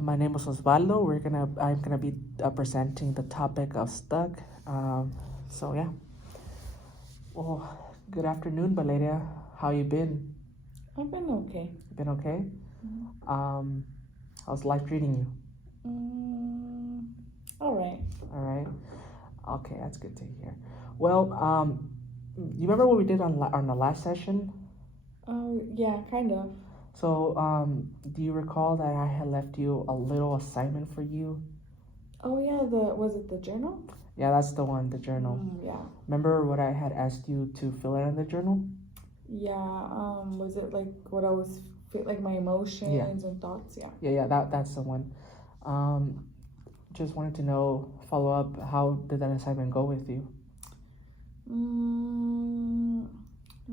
My name is Osvaldo. I'm gonna be presenting the topic of stuck. So yeah. Well, good afternoon, Valeria. How you been? I've been okay. Been okay? Mhm. How's life treating you? All right. All right. Okay, that's good to hear. Well, you remember what we did on the last session? Oh, yeah, kind of. So, do you recall that I had left you a little assignment for you? Oh, yeah, was it the journal? Yeah, that's the one, the journal. Yeah. Remember what I had asked you to fill out in the journal? Yeah, was it like what I was like my emotions and thoughts? Yeah. Yeah, that's the one. Um, just wanted to know, follow up, how did that assignment go with you?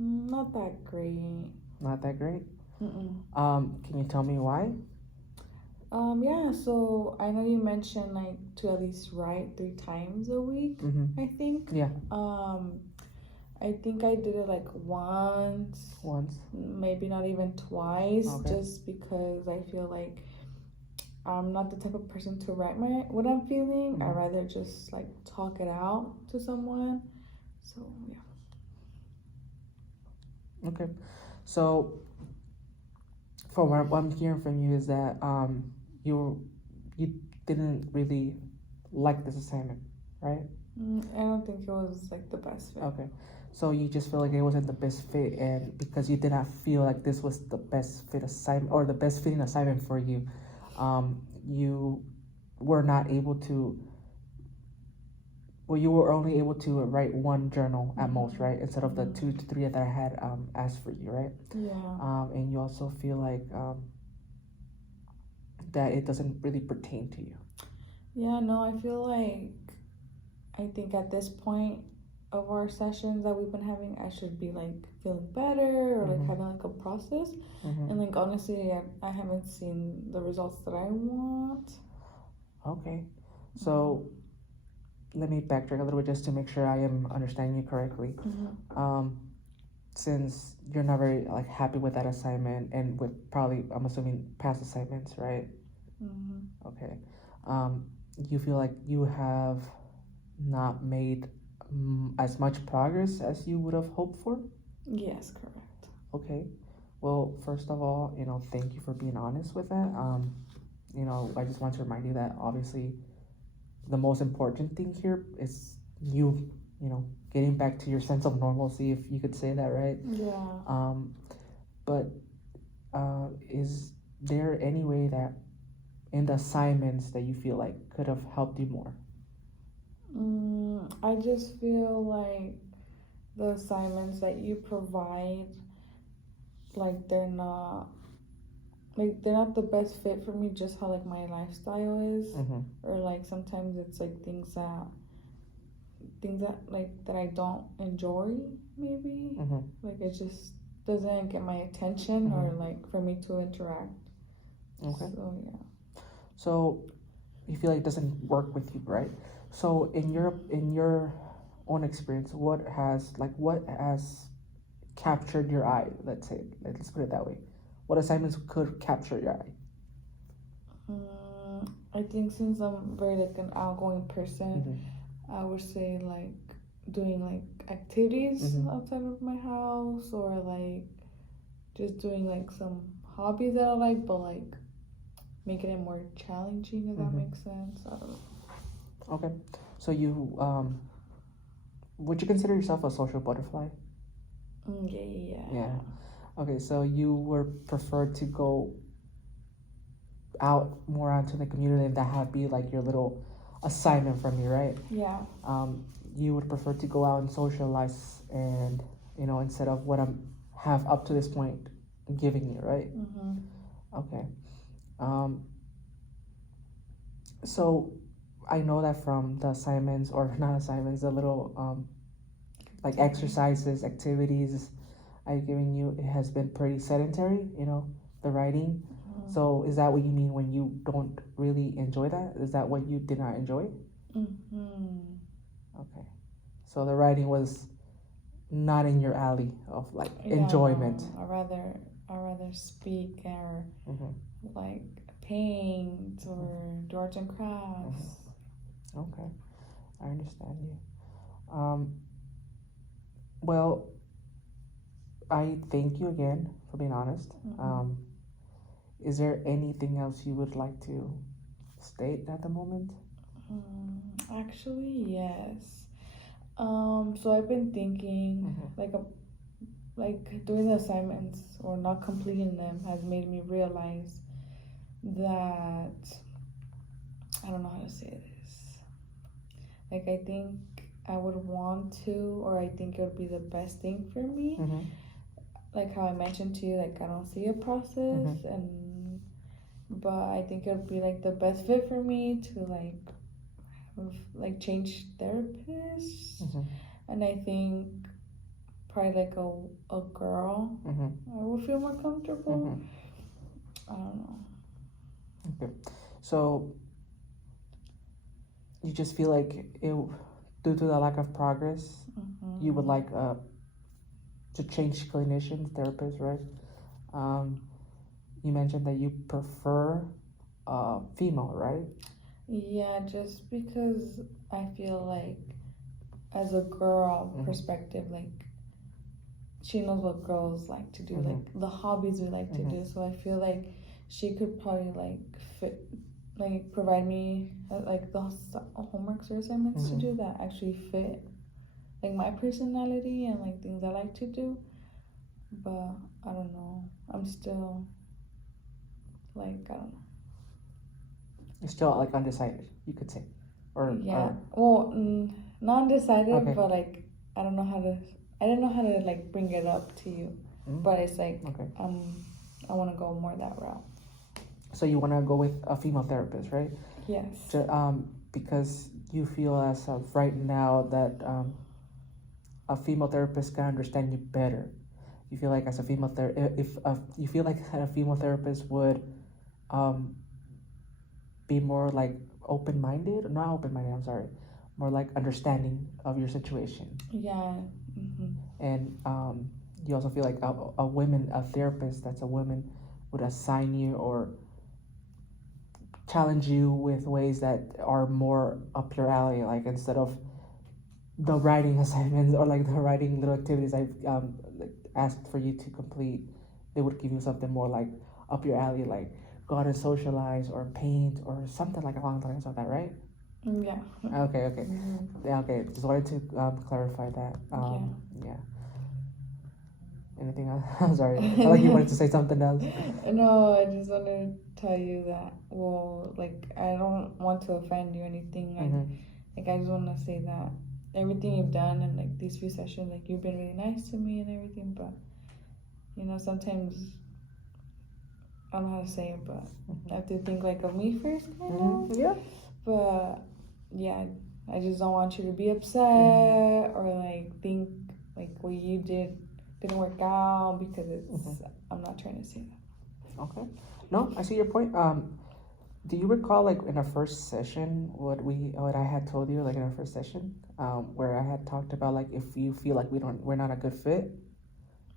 Not that great. Not that great. Mm-mm. Can you tell me why? Yeah, so I know you mentioned like to at least write 3 times a week, Mm-hmm. I think. Yeah. I think I did it like once, Once. maybe not even twice, Okay. just because I feel like I'm not the type of person to write my what I'm feeling. I'd rather just like talk it out to someone. So yeah. Okay. So, from what I'm hearing from you is that you didn't really like this assignment, right? I don't think it was like the best fit. Okay. So you just feel like it wasn't the best fit, and because you did not feel like this was the best fit assignment or the best fitting assignment for you, you were not able to. Well, you were only able to write one journal at most, right? Instead of the 2 to 3 that I had asked for you, right? Yeah. And you also feel like that it doesn't really pertain to you. Yeah, no, I feel like I think at this point of our sessions that we've been having, I should be like feeling better or like having like a process. And like honestly, I haven't seen the results that I want. Okay. So let me backtrack a little bit just to make sure I am understanding you correctly. Since you're not very like happy with that assignment and with probably I'm assuming past assignments, right? Okay. You feel like you have not made as much progress as you would have hoped for? Yes, correct. Okay. Well, first of all, thank you for being honest with that. I just want to remind you that obviously the most important thing here is getting back to your sense of normalcy, if you could say that, right? Yeah. But is there any way that in the assignments that you feel like could have helped you more? I just feel like the assignments that you provide, like they're not the best fit for me, just how like my lifestyle is. Or like sometimes it's like things that like that I don't enjoy, maybe. Like it just doesn't get my attention or like for me to interact. Okay. So yeah. So you feel like it doesn't work with you, right? So in your own experience, what has captured your eye? Let's put it that way. What assignments could capture your eye? I think since I'm very like an outgoing person, I would say like doing like activities outside of my house or like just doing like some hobbies that I like, but like making it more challenging, if that makes sense. I don't know. Okay. So you would you consider yourself a social butterfly? Yeah. Okay, so you would prefer to go out more onto the community and that would be like your little assignment from you, right? Yeah. You would prefer to go out and socialize and instead of what I'm have up to this point giving you, right? Okay. So I know that from the assignments or not assignments, the little like exercises, activities I've given you, it has been pretty sedentary, the writing. So is that what you mean when you don't really enjoy that? Is that what you did not enjoy? Okay. So the writing was not in your alley of like enjoyment. I rather speak or like paint or do arts and crafts. Okay, I understand you. Well, I thank you again for being honest. Is there anything else you would like to state at the moment? Actually, yes. So I've been thinking, like doing the assignments or not completing them has made me realize that I don't know how to say this. Like I think I would want to, or I think it would be the best thing for me. Like how I mentioned to you, like I don't see a process, but I think it would be like the best fit for me to like change therapists, and I think probably like a girl, I would feel more comfortable. I don't know. Okay, so you just feel like it, due to the lack of progress, you would like to change clinicians, therapists, right? You mentioned that you prefer female, right? Yeah, just because I feel like as a girl perspective, like she knows what girls like to do, like the hobbies we like to do. So I feel like she could probably like fit, like provide me like the homeworks or assignments to do that actually fit like my personality and like things I like to do. But I don't know. I'm still like I don't know. You're still like undecided, you could say, or yeah. Well, not undecided, Okay. but like I don't know how to. I don't know how to like bring it up to you. But it's like I want to go more that route. So you want to go with a female therapist, right? Yes. Because you feel as of right now that a female therapist can understand you better. You feel like as a female you feel like a female therapist would be more like open-minded, not open-minded, I'm sorry, more like understanding of your situation. Yeah. And you also feel like a therapist that's a woman would assign you or challenge you with ways that are more up your alley, like instead of the writing assignments or like the writing little activities I've asked for you to complete, they would give you something more like up your alley, like go out and socialize or paint or something like along the lines of that, right? Yeah. Okay. Yeah, okay. Just wanted to clarify that. Yeah. Anything else? I'm sorry. I felt like you wanted to say something else. No, I just want to tell you that. Well, like I don't want to offend you or anything. Like I just want to say that everything you've done and like these few sessions, like you've been really nice to me and everything. But you know, sometimes I don't know how to say it, but I have to think like of me first, kind of. Yeah. But yeah, I just don't want you to be upset or like think like what you didn't work out because it's. I'm not trying to say that. Okay. No, I see your point. Do you recall like in our first session what I had told you like in our first session, where I had talked about like if you feel like we're not a good fit?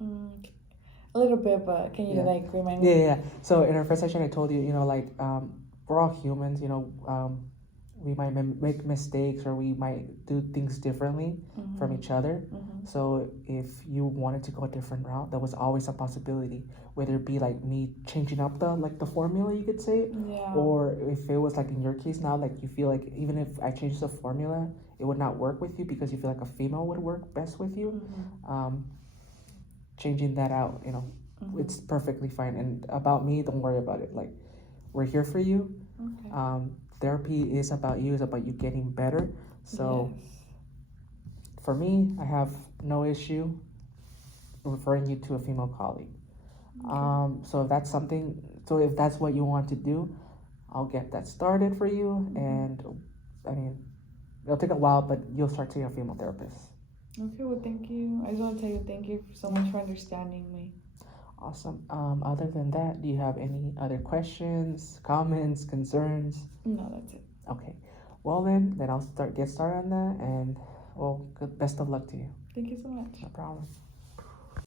A little bit, but can you like remind me? Yeah. So in our first session, I told you, like we're all humans. We might make mistakes or we might do things differently from each other. So if you wanted to go a different route, that was always a possibility. Whether it be like me changing up the formula, you could say, or if it was like in your case now, like you feel like even if I changed the formula, it would not work with you because you feel like a female would work best with you. Changing that out, it's perfectly fine. And about me, don't worry about it. Like we're here for you. Therapy is about you. It's about you getting better. So for me, I have no issue referring you to a female colleague. So if that's what you want to do, I'll get that started for you. And I mean, it'll take a while, but you'll start seeing a female therapist. Okay, well, thank you. I just want to tell you thank you so much for understanding me. Awesome. Other than that, do you have any other questions, comments, concerns? No, that's it. Okay. Well then I'll get started on that, and well, best of luck to you. Thank you so much. No problem.